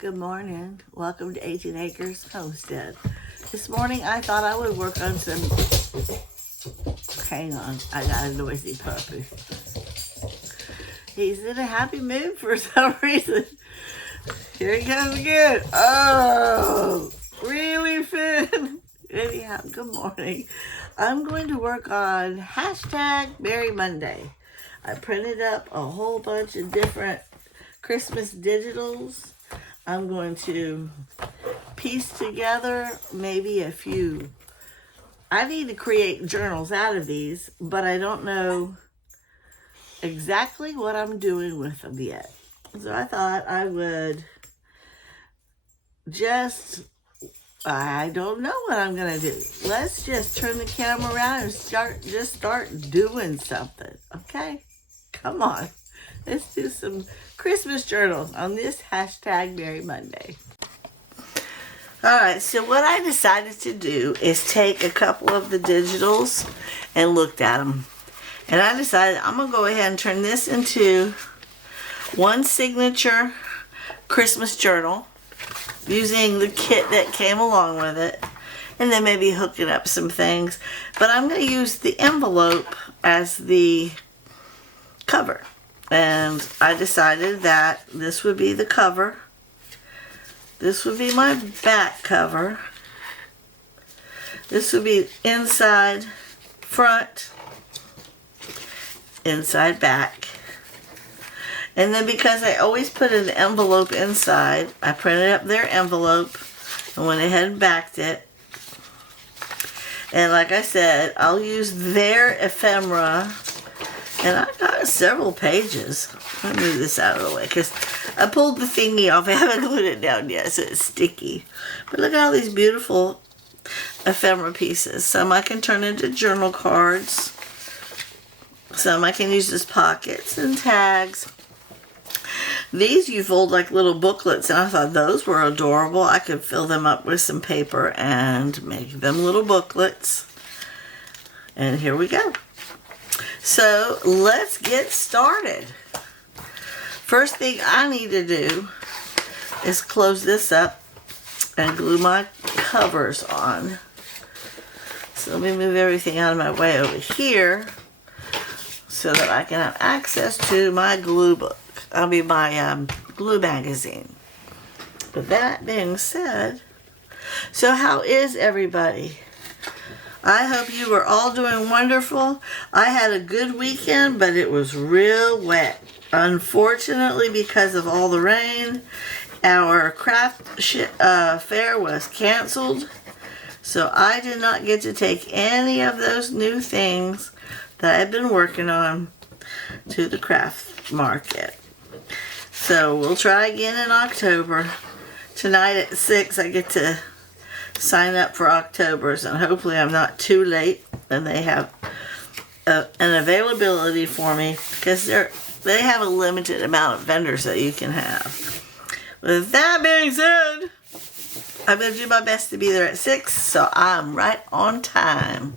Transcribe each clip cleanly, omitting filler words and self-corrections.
Good morning. Welcome to 18 Acres Homestead. This morning I thought I would work on some... Hang on, I got a noisy puppy. He's in a happy mood for some reason. Here he comes again. Oh, really, Finn? Anyhow, good morning. I'm going to work on hashtag Merry Monday. I printed up a whole bunch of different Christmas digitals. I'm going to piece together maybe a few. I need to create journals out of these, but I don't know exactly what I'm doing with them yet. So I thought I would I don't know what I'm going to do. Let's just turn the camera around and start doing something. Okay? Come on. Let's do some Christmas journals on this hashtag Merry Monday. Alright, so what I decided to do is take a couple of the digitals and looked at them. And I decided I'm going to go ahead and turn this into one signature Christmas journal using the kit that came along with it. And then maybe hooking up some things. But I'm going to use the envelope as the cover. And I decided that this would be the cover. This would be my back cover. This would be inside, front, inside, back. And then because I always put an envelope inside, I printed up their envelope and went ahead and backed it. And like I said, I'll use their ephemera. And I got several pages. Let me move this out of the way because I pulled the thingy off. I haven't glued it down yet, so it's sticky. But look at all these beautiful ephemera pieces. Some I can turn into journal cards. Some I can use as pockets and tags. These you fold like little booklets, and I thought those were adorable. I could fill them up with some paper and make them little booklets. And here we go. So let's get started. First thing I need to do is close this up and glue my covers on. So let me move everything out of my way over here so that I can have access to my glue book. My glue magazine. With that being said, so how is everybody? I hope you were all doing wonderful. I had a good weekend, but it was real wet. Unfortunately, because of all the rain, our craft fair was canceled. So I did not get to take any of those new things that I've been working on to the craft market. So we'll try again in October. Tonight at 6, I get to sign up for October's, and hopefully I'm not too late and they have an availability for me, because they have a limited amount of vendors that you can have. With that being said, I'm going to do my best to be there at 6, so I'm right on time.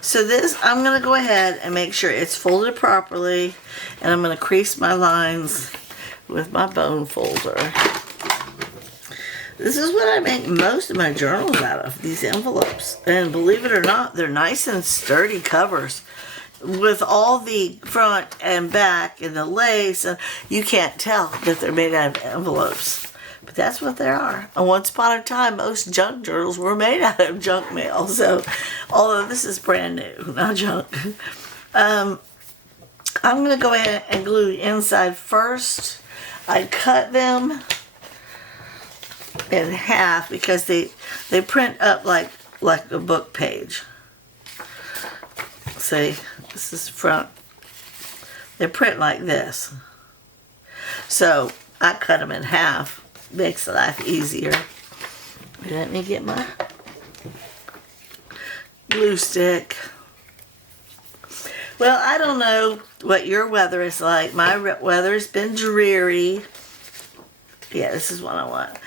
So this, I'm going to go ahead and make sure it's folded properly, and I'm going to crease my lines with my bone folder. This is what I make most of my journals out of, these envelopes. And believe it or not, they're nice and sturdy covers. With all the front and back and the lace, you can't tell that they're made out of envelopes. But that's what they are. And once upon a time, most junk journals were made out of junk mail. So, although this is brand new, not junk. I'm going to go ahead and glue the inside first. I cut them in half because they print up like a book page. See, this is front. They print like this. So I cut them in half. Makes life easier. Let me get my glue stick. Well, I don't know what your weather is like. My weather's been dreary. Yeah, this is what I want.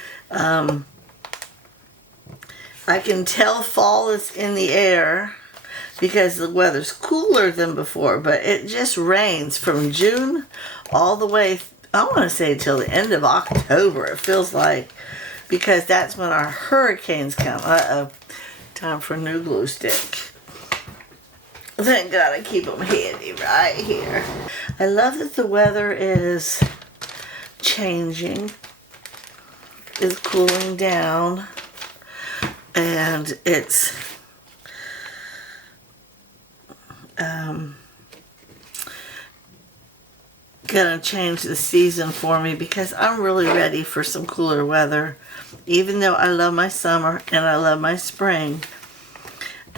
I can tell fall is in the air because the weather's cooler than before, but it just rains from June all the way I want to say till the end of October, it feels like, because that's when our hurricanes come. Uh-oh. Time for a new glue stick. Thank God I keep them handy right here. I love that the weather is changing. It's cooling down. And it's gonna change the season for me because I'm really ready for some cooler weather. Even though I love my summer and I love my spring,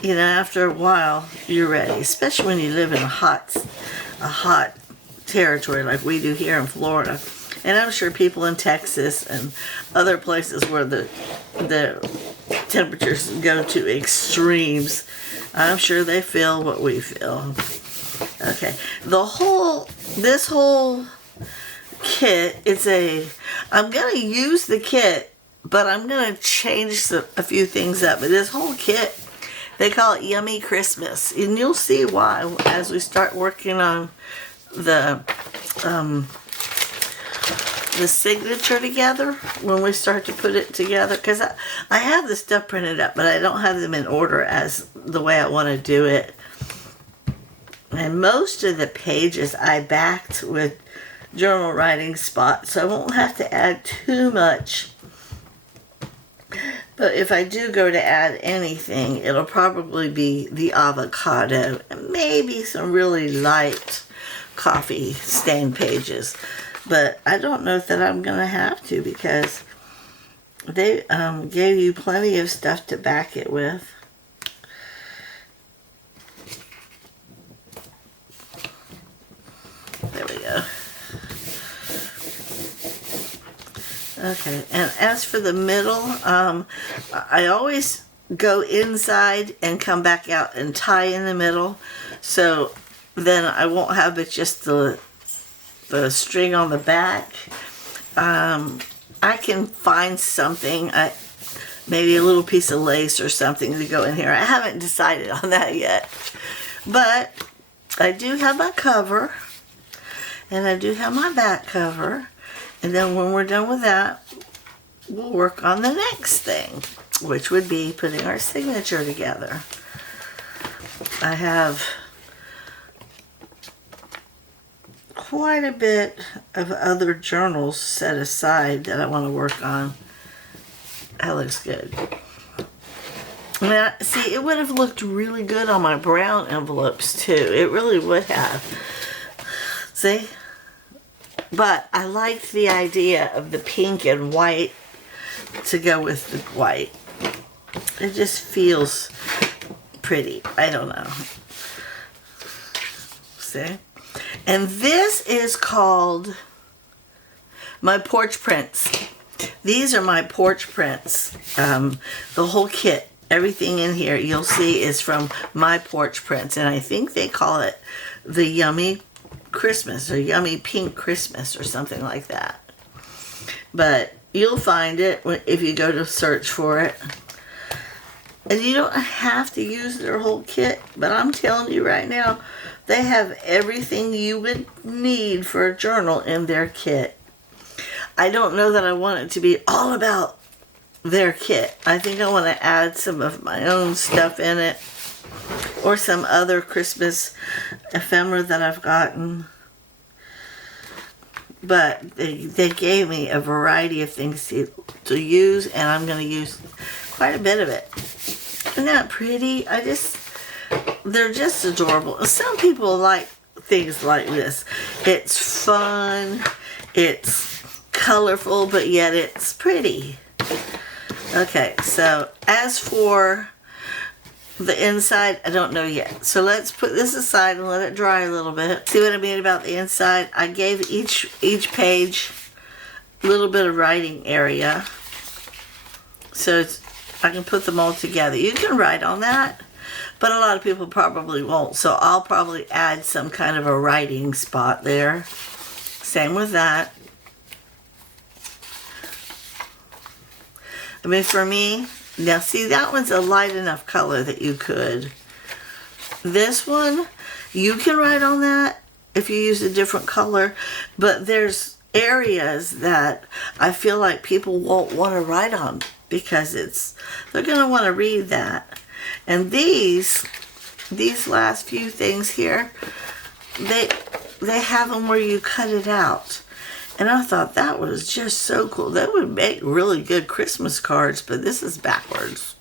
you know, after a while you're ready, especially when you live in a hot territory like we do here in Florida. And I'm sure people in Texas and other places where the temperatures go to extremes, I'm sure they feel what we feel. Okay, this whole kit, I'm gonna use the kit, but I'm gonna change a few things up. But this whole kit, they call it Yummy Christmas, and you'll see why as we start working on the signature together, when we start to put it together, because I have the stuff printed up, but I don't have them in order as the way I want to do it. And most of the pages I backed with journal writing spots, so I won't have to add too much. But if I do go to add anything, it'll probably be the avocado and maybe some really light coffee stained pages. But I don't know that I'm going to have to because they gave you plenty of stuff to back it with. There we go. Okay, and as for the middle, I always go inside and come back out and tie in the middle, so then I won't have it just the string on the back. I can find something, maybe a little piece of lace or something to go in here. I haven't decided on that yet, but I do have my cover. And I do have my back cover. And then when we're done with that, we'll work on the next thing, which would be putting our signature together. I have quite a bit of other journals set aside that I want to work on. That looks good. Now, see, it would have looked really good on my brown envelopes too. It really would have. See? But I liked the idea of the pink and white to go with the white. It just feels pretty. I don't know. See? And this is called my porch prints. These are my porch prints. The whole kit, everything in here you'll see is from my porch prints. And I think they call it the Yummy Christmas or Yummy Pink Christmas or something like that. But you'll find it if you go to search for it. And you don't have to use their whole kit, but I'm telling you right now, they have everything you would need for a journal in their kit. I don't know that I want it to be all about their kit. I think I want to add some of my own stuff in it, or some other Christmas ephemera that I've gotten. But they gave me a variety of things to use, and I'm going to use quite a bit of it. Isn't that pretty? They're just adorable. Some people like things like this. It's fun, it's colorful, but yet it's pretty. Okay, so as for the inside, I don't know yet. So let's put this aside and let it dry a little bit. See what I mean about the inside? I gave each page a little bit of writing area, so I can put them all together. You can write on that, but a lot of people probably won't. So I'll probably add some kind of a writing spot there. Same with that. I mean, for me, now see, that one's a light enough color that you could. This one, you can write on that if you use a different color, but there's areas that I feel like people won't want to write on because they're going to want to read that. And these last few things here, they have them where you cut it out. And I thought that was just so cool. That would make really good Christmas cards, but this is backwards.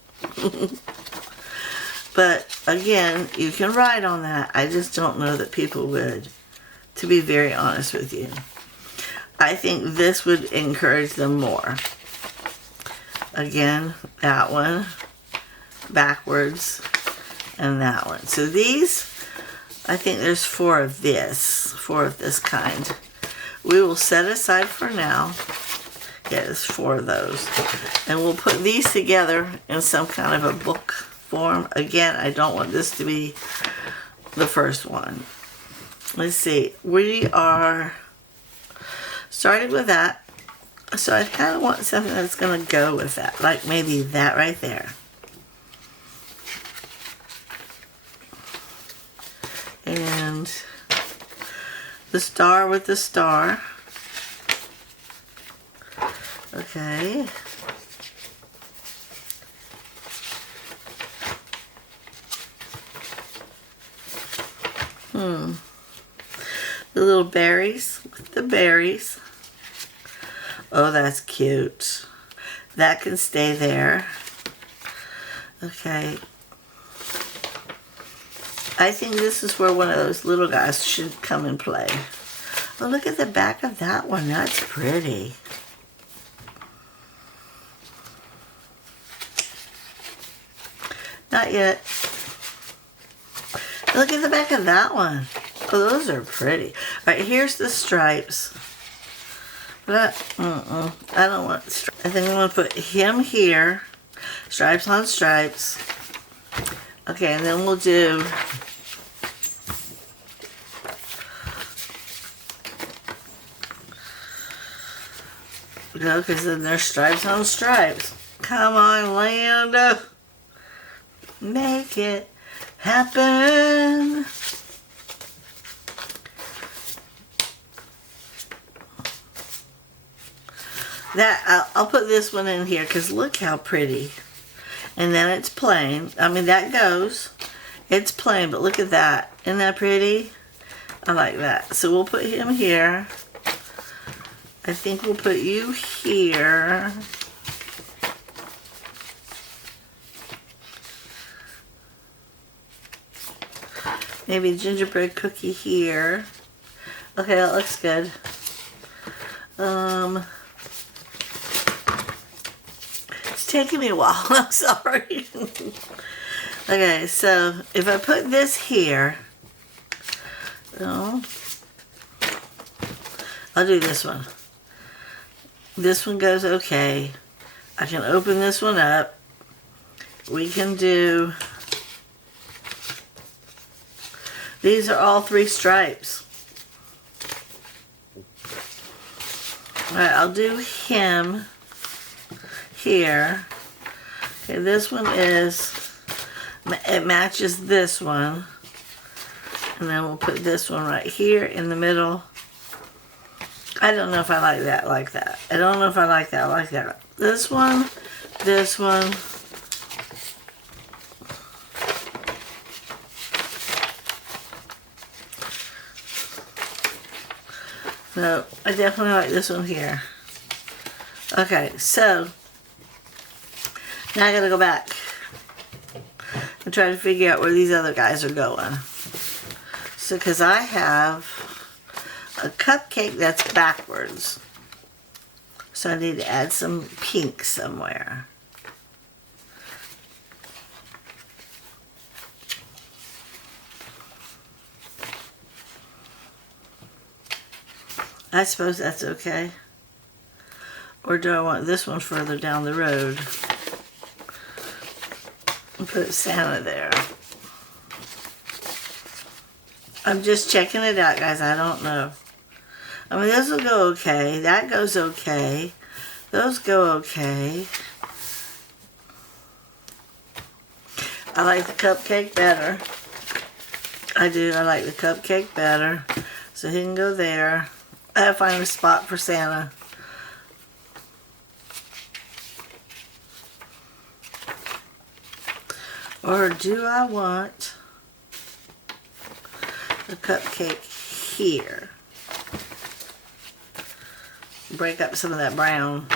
But again, you can write on that. I just don't know that people would, to be very honest with you. I think this would encourage them more. Again, that one, backwards, and that one. So these, I think there's four of this kind. We will set aside for now. Yeah, there's four of those. And we'll put these together in some kind of a book form. Again, I don't want this to be the first one. Let's see. We are started with that. So I kind of want something that's going to go with that. Like maybe that right there. And the star with the star. Okay. The little berries with the berries. Oh, that's cute. That can stay there. Okay. I think this is where one of those little guys should come and play. Oh, look at the back of that one. That's pretty. Not yet. Look at the back of that one. Oh, those are pretty. All right, here's the stripes. But I don't want stripes. I think I'm going to put him here. Stripes on stripes. Okay, and then we'll do... No, because then there's stripes on stripes. Come on, Lando. Make it happen. I'll put this one in here because look how pretty. And then it's plain. I mean, that goes. It's plain, but look at that. Isn't that pretty? I like that. So we'll put him here. I think we'll put you here. Maybe gingerbread cookie here. Okay, that looks good. It's taking me a while. I'm sorry. Okay, so if I put this here, I'll do this one. This one goes okay. I can open this one up. We can do... These are all 3 stripes. Alright, I'll do him here. Okay, this one is... It matches this one. And then we'll put this one right here in the middle. I don't know if I like that like that. I don't know if I like that like that. This one, this one. No, I definitely like this one here. Okay, so now I gotta go back and try to figure out where these other guys are going. So, because I have a cupcake that's backwards. So I need to add some pink somewhere. I suppose that's okay. Or do I want this one further down the road? And put Santa there. I'm just checking it out, guys. I don't know. I mean, this will go okay. That goes okay. Those go okay. I like the cupcake better. I do. I like the cupcake better. So he can go there. I gotta find a spot for Santa. Or do I want a cupcake here? Break up some of that brown.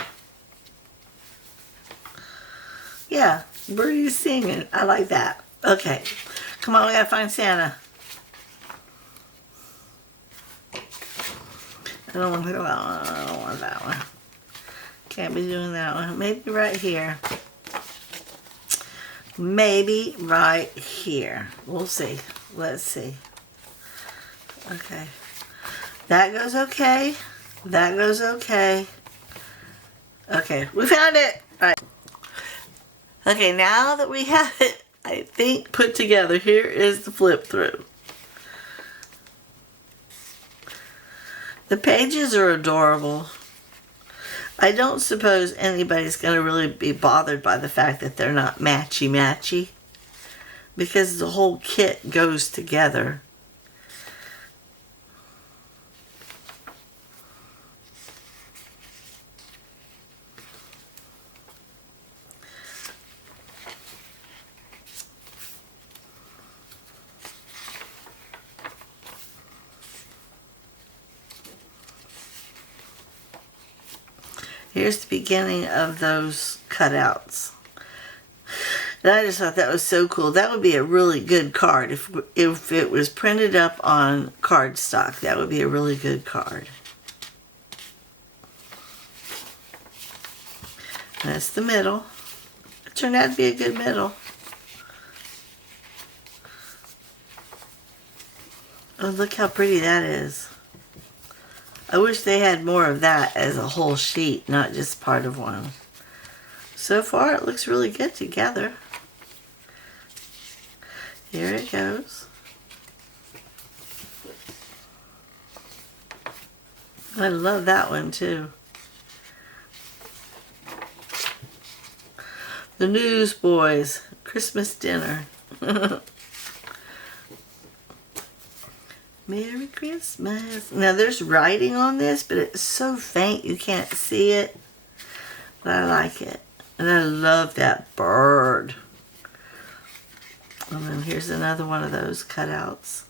Yeah, birdie's singing. I like that. Okay, come on, we gotta find Santa. I don't want that one. I don't want that one. Can't be doing that one. Maybe right here. Maybe right here. We'll see. Let's see. Okay. That goes okay. That goes okay. Okay, we found it. All right. Okay, now that we have it, I think, put together, here is the flip through. The pages are adorable. I don't suppose anybody's going to really be bothered by the fact that they're not matchy-matchy, because the whole kit goes together. Here's the beginning of those cutouts. And I just thought that was so cool. That would be a really good card. If it was printed up on cardstock, that would be a really good card. That's the middle. It turned out to be a good middle. Oh, look how pretty that is. I wish they had more of that as a whole sheet, not just part of one. So far, it looks really good together. Here it goes. I love that one too. The Newsboys, Christmas dinner. Merry Christmas. Now there's writing on this, but it's so faint you can't see it. But I like it. And I love that bird. And then here's another one of those cutouts.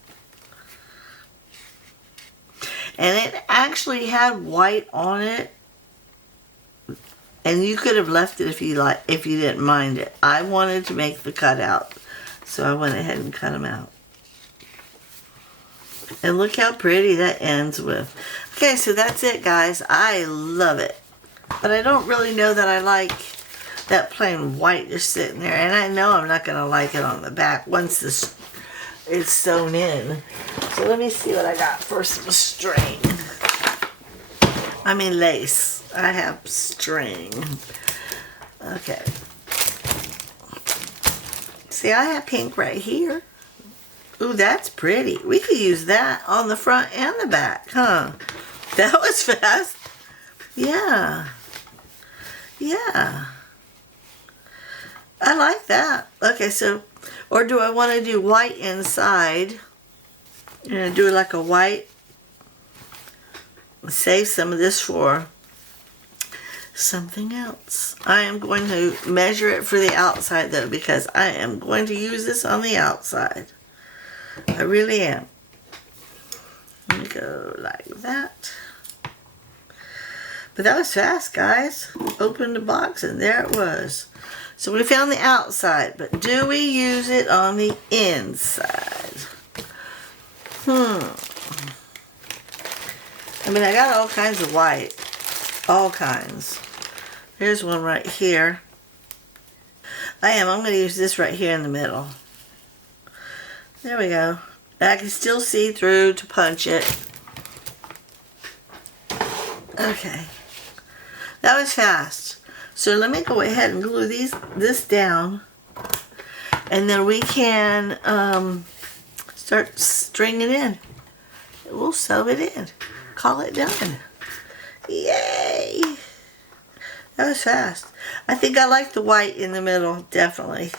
And it actually had white on it. And you could have left it if you didn't mind it. I wanted to make the cutout, so I went ahead and cut them out. And look how pretty that ends with. Okay, so that's it, guys. I love it. But I don't really know that I like that plain white just sitting there. And I know I'm not going to like it on the back once this is sewn in. So let me see what I got for some string. I mean lace. I have string. Okay. See, I have pink right here. Ooh, that's pretty. We could use that on the front and the back, huh? That was fast. Yeah. Yeah. I like that. Okay, so, or do I want to do white inside? Do like a white. Save some of this for something else. I am going to measure it for the outside though, because I am going to use this on the outside. I really am. Let me go like that. But that was fast, guys. Opened the box and there it was. So we found the outside, but do we use it on the inside? I mean, I got all kinds of white. All kinds. Here's one right here. I'm going to use this right here in the middle. There we go. And I can still see through to punch it. Okay. That was fast. So let me go ahead and glue this down. And then we can start stringing in. We'll sew it in. Call it done. Yay! That was fast. I think I like the white in the middle, definitely.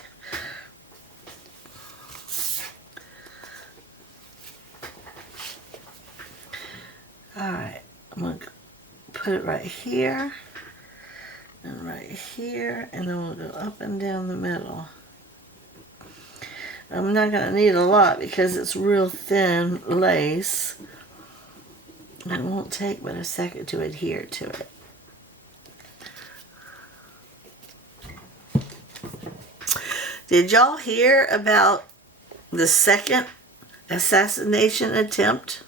Alright, I'm going to put it right here and right here, and then we'll go up and down the middle. I'm not going to need a lot because it's real thin lace. It won't take but a second to adhere to it. Did y'all hear about the second assassination attempt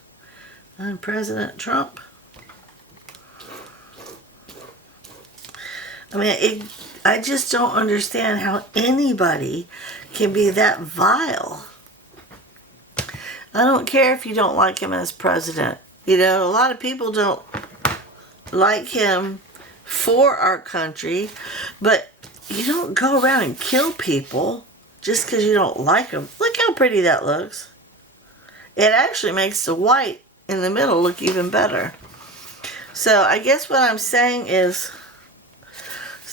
on President Trump? I mean, I just don't understand how anybody can be that vile. I don't care if you don't like him as president. You know, a lot of people don't like him for our country, but you don't go around and kill people just because you don't like them. Look how pretty that looks. It actually makes the white in the middle look even better. So I guess what I'm saying is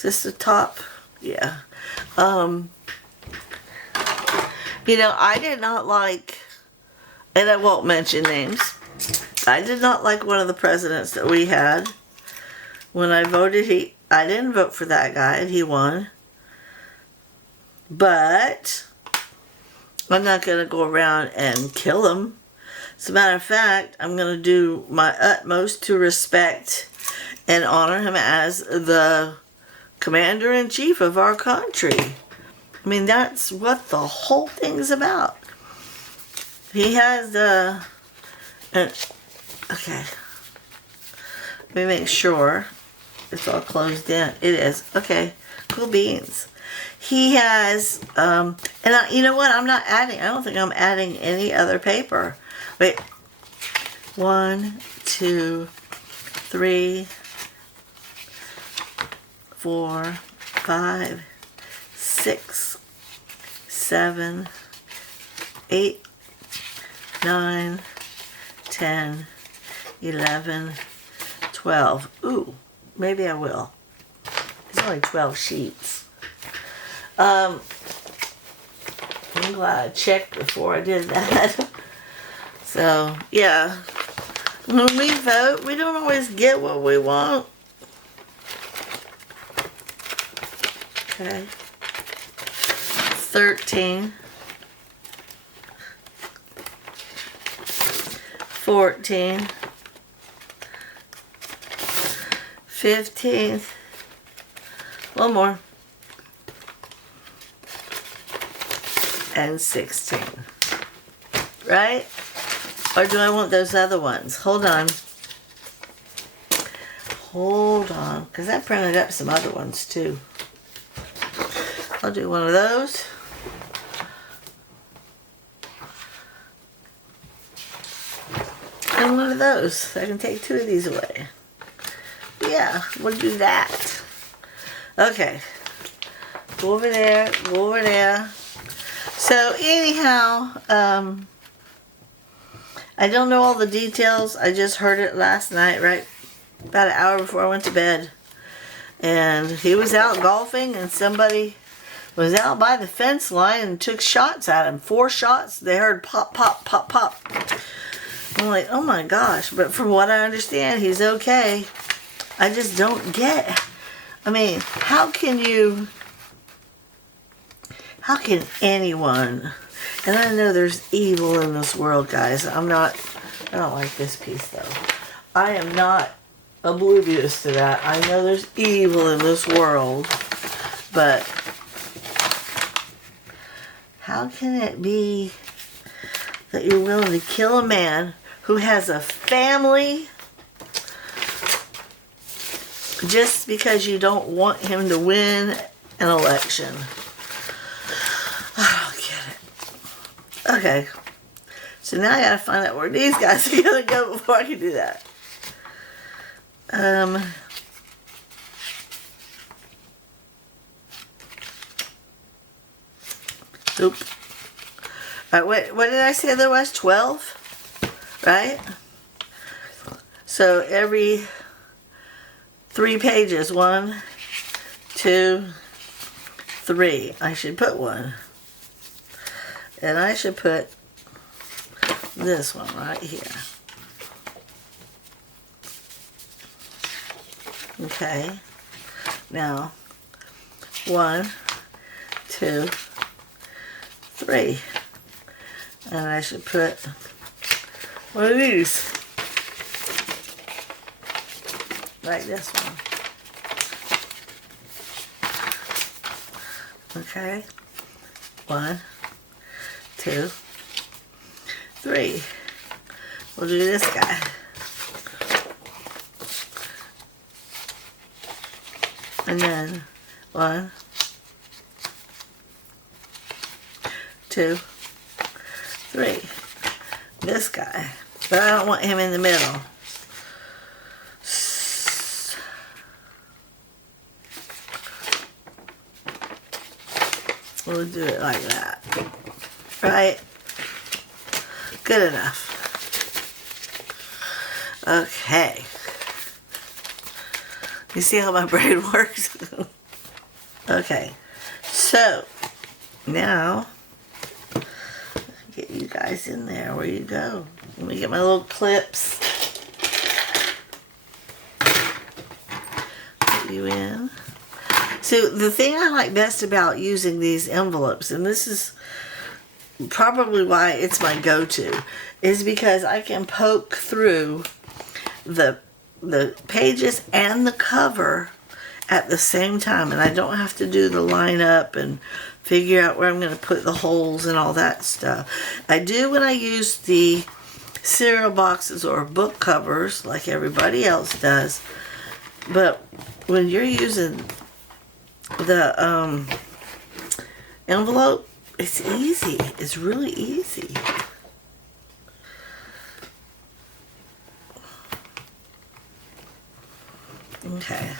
this the top? Yeah. You know, I did not like, and I won't mention names, I did not like one of the presidents that we had. When I voted, I didn't vote for that guy, and he won. But I'm not going to go around and kill him. As a matter of fact, I'm going to do my utmost to respect and honor him as the commander-in-chief of our country. I mean, that's what the whole thing's about. He has okay. Let me make sure it's all closed in. It is. Okay. Cool beans. He has, you know what? I don't think I'm adding any other paper. Wait. 1, 2, 3, 4, 5, 6, 7, 8, 9, 10, 11, 12. Ooh, maybe I will. There's only 12 sheets. I'm glad I checked before I did that. So, yeah. When we vote, we don't always get what we want. Okay. 13. 14. 15. One more. And 16. Right? Or do I want those other ones? Hold on. Hold on. Because I printed up some other ones too. I'll do one of those. And one of those. I can take 2 of these away. Yeah, we'll do that. Okay. Go over there. Go over there. So anyhow, I don't know all the details. I just heard it last night, right about an hour before I went to bed. And he was out golfing, and somebody was out by the fence line and took shots at him. 4 shots. They heard pop, pop, pop, pop. I'm like, oh my gosh. But from what I understand, he's okay. I just don't get. I mean, how can anyone, and I know there's evil in this world, guys. I don't like this piece though. I am not oblivious to that. I know there's evil in this world, but how can it be that you're willing to kill a man who has a family just because you don't want him to win an election? I don't get it. Okay. So now I gotta find out where these guys are gonna go before I can do that. Oop. Alright, what did I say there was? 12? Right? So every 3 pages, 1, 2, 3. I should put 1. And I should put this one right here. Okay. Now, 1, 2, 3. And I should put one of these. Like this one. Okay. 1, 2, 3. We'll do this guy. And then 1, 2, 3. This guy. But I don't want him in the middle. We'll do it like that. Right? Good enough. Okay. You see how my brain works? Okay. So, now, get you guys in there. Where you go? Let me get my little clips. Put you in. So, the thing I like best about using these envelopes, and this is probably why it's my go-to, is because I can poke through the pages and the cover at the same time, and I don't have to do the line up and figure out where I'm going to put the holes and all that stuff. I do when I use the cereal boxes or book covers like everybody else does, but when you're using the envelope, it's easy. It's really easy. Okay,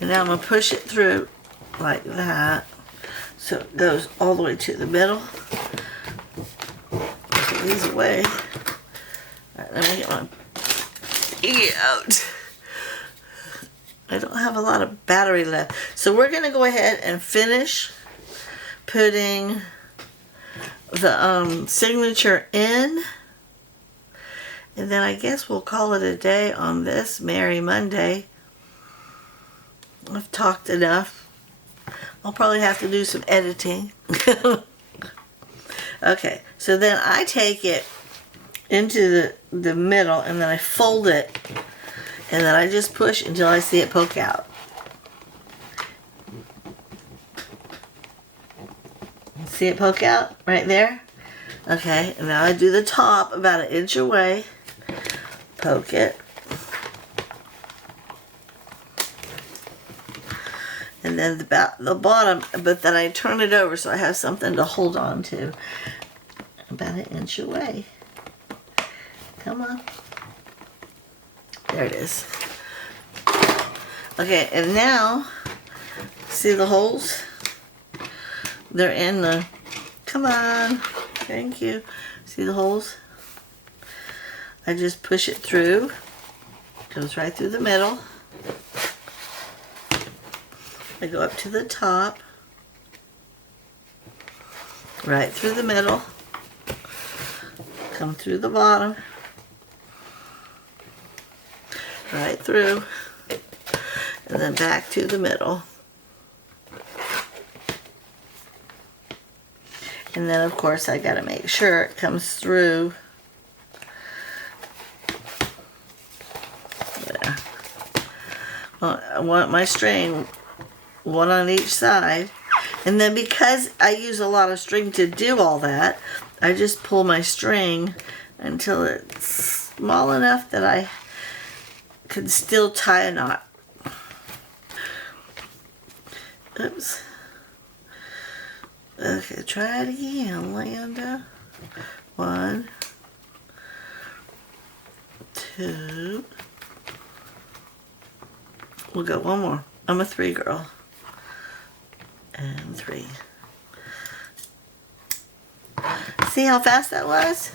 and now I'm going to push it through like that so it goes all the way to the middle. Put these away. Alright, let me get my piggy out. I don't have a lot of battery left. So we're going to go ahead and finish putting the signature in. And then I guess we'll call it a day on this Merry Monday. I've talked enough. I'll probably have to do some editing. Okay, so then I take it into the middle and then I fold it and then I just push until I see it poke out. See it poke out right there? Okay, and now I do the top about 1 inch away. Poke it. And then the bottom, but then I turn it over so I have something to hold on to. About 1 inch away. Come on. There it is. Okay, and now, see the holes? They're in the, come on. Thank you. See the holes? I just push it through. Goes right through the middle. I go up to the top, right through the middle, come through the bottom, right through, and then back to the middle. And then of course I gotta make sure it comes through there. Well, I want my string one on each side, and then because I use a lot of string to do all that, I just pull my string until it's small enough that I can still tie a knot. Oops. Okay, try it again, Landa. 1, 2. We'll go one more. I'm a 3 girl. And 3. See how fast that was?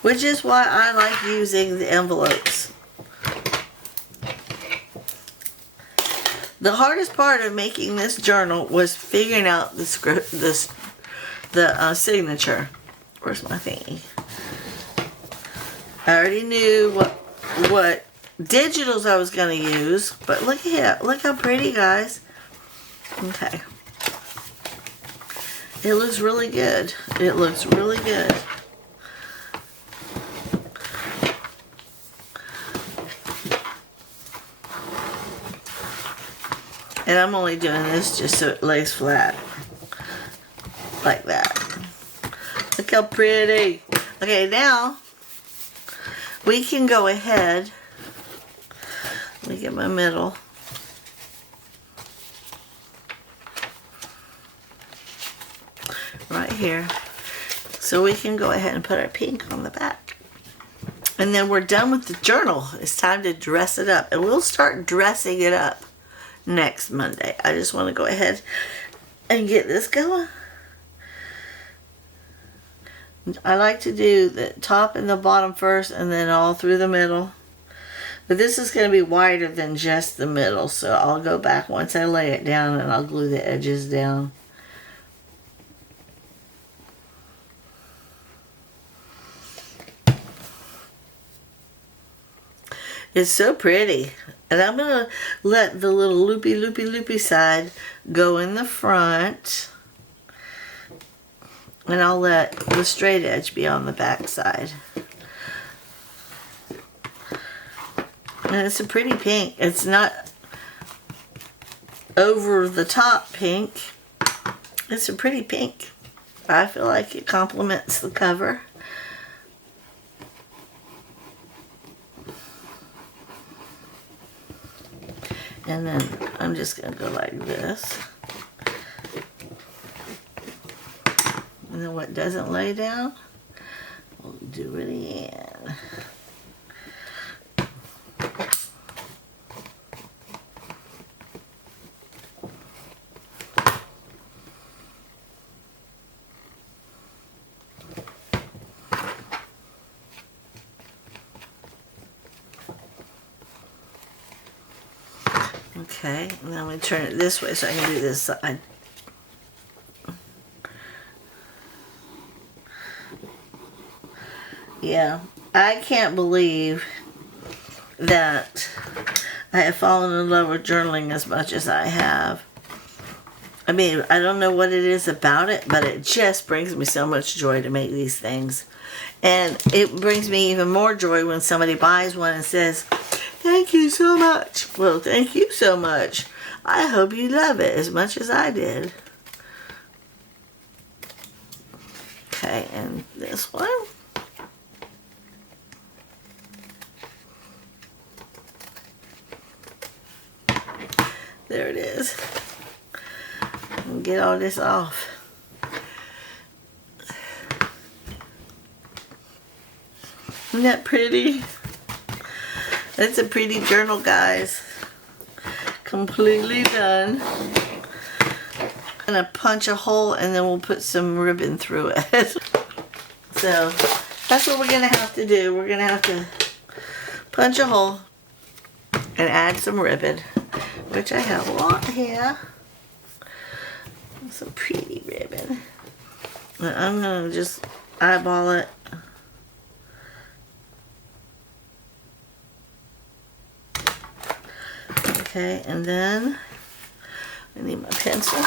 Which is why I like using the envelopes. The hardest part of making this journal was figuring out the script, the signature. Where's my thingy? I already knew what digitals I was going to use, but look here. Look how pretty, guys. Okay. It looks really good. It looks really good. And I'm only doing this just so it lays flat. Like that. Look how pretty. Okay, now we can go ahead. Let me get my middle. Right here. So we can go ahead and put our pink on the back. And then we're done with the journal. It's time to dress it up. And we'll start dressing it up next Monday. I just want to go ahead and get this going. I like to do the top and the bottom first and then all through the middle. But this is going to be wider than just the middle, so I'll go back once I lay it down and I'll glue the edges down. It's so pretty. And I'm going to let the little loopy side go in the front. And I'll let the straight edge be on the back side. And it's a pretty pink. It's not over the top pink. It's a pretty pink. I feel like it complements the cover. And then I'm just going to go like this. And then what doesn't lay down, we'll do it again. Okay, and then I'm going to turn it this way so I can do this side. Yeah, I can't believe that I have fallen in love with journaling as much as I have. I mean, I don't know what it is about it, but it just brings me so much joy to make these things. And it brings me even more joy when somebody buys one and says, "Thank you so much." Well, thank you so much. I hope you love it as much as I did. Okay, and this one. There it is. And get all this off. Isn't that pretty? That's a pretty journal, guys. Completely done. I'm gonna punch a hole and then we'll put some ribbon through it. So that's what we're gonna have to do. We're gonna have to punch a hole and add some ribbon, which I have a lot here. Some pretty ribbon. And I'm gonna just eyeball it. Okay, and then I need my pencil.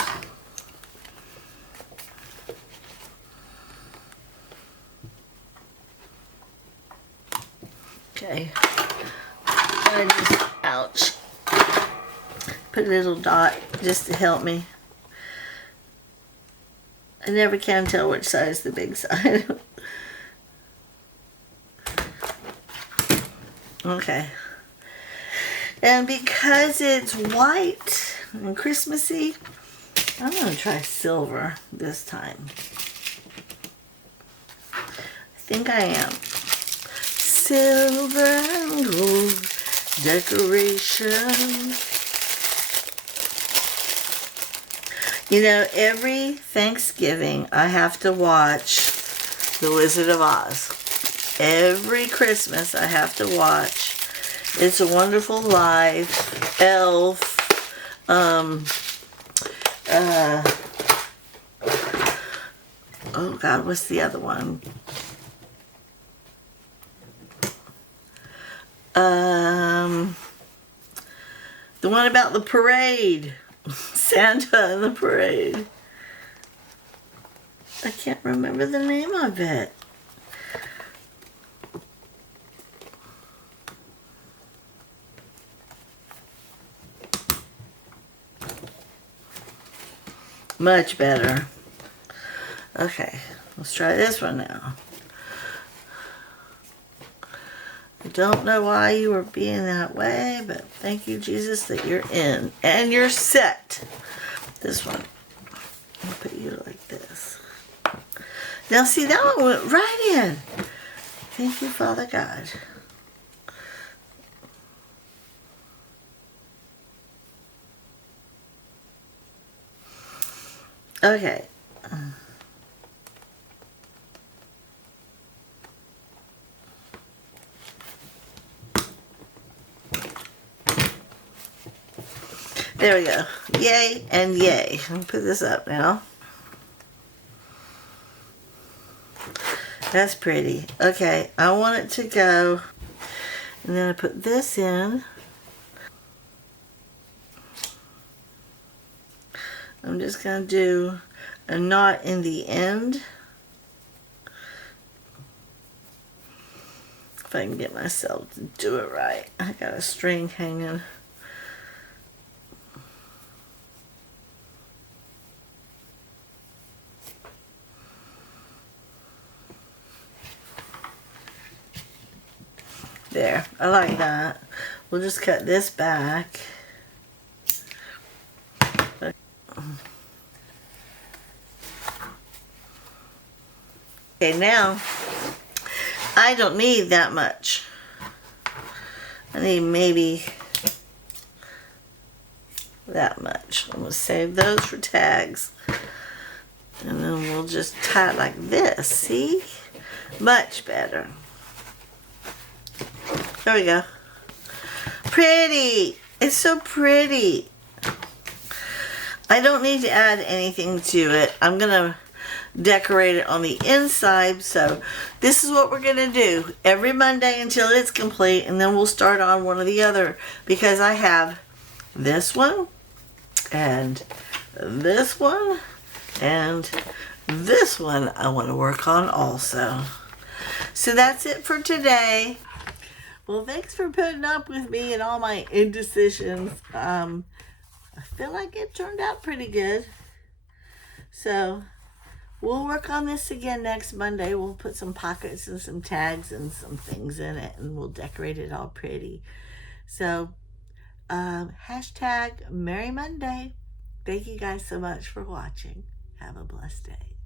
Okay. And I just, ouch. Put a little dot just to help me. I never can tell which side is the big side. Okay. And because it's white and Christmassy, I'm going to try silver this time. I think I am. Silver and gold decoration. You know, every Thanksgiving I have to watch The Wizard of Oz. Every Christmas I have to watch It's a Wonderful Life, Elf, oh God, what's the other one? one about the parade. Santa and the parade. I can't remember the name of it. Much better. Okay, let's try this one now. I don't know why you were being that way, but thank you, Jesus, that you're in and you're set. This one, I'll put you like this. Now see, that one went right in. Thank you, Father God. Okay. There we go. Yay and yay. I'll put this up now. That's pretty. Okay, I want it to go. And then I put this in. I'm just going to do a knot in the end. If I can get myself to do it right. I got a string hanging. There, I like that. We'll just cut this back. Okay, now I don't need that much. I need maybe that much. I'm gonna save those for tags. And then we'll just tie it like this, see? Much better. There we go. Pretty. It's so pretty. I don't need to add anything to it. I'm going to decorate it on the inside. So this is what we're going to do every Monday until it's complete. And then we'll start on one or the other. Because I have this one. And this one. And this one I want to work on also. So that's it for today. Well, thanks for putting up with me and all my indecisions. I feel like it turned out pretty good. So we'll work on this again next Monday. We'll put some pockets and some tags and some things in it, and we'll decorate it all pretty. So hashtag Merry Monday. Thank you guys so much for watching. Have a blessed day.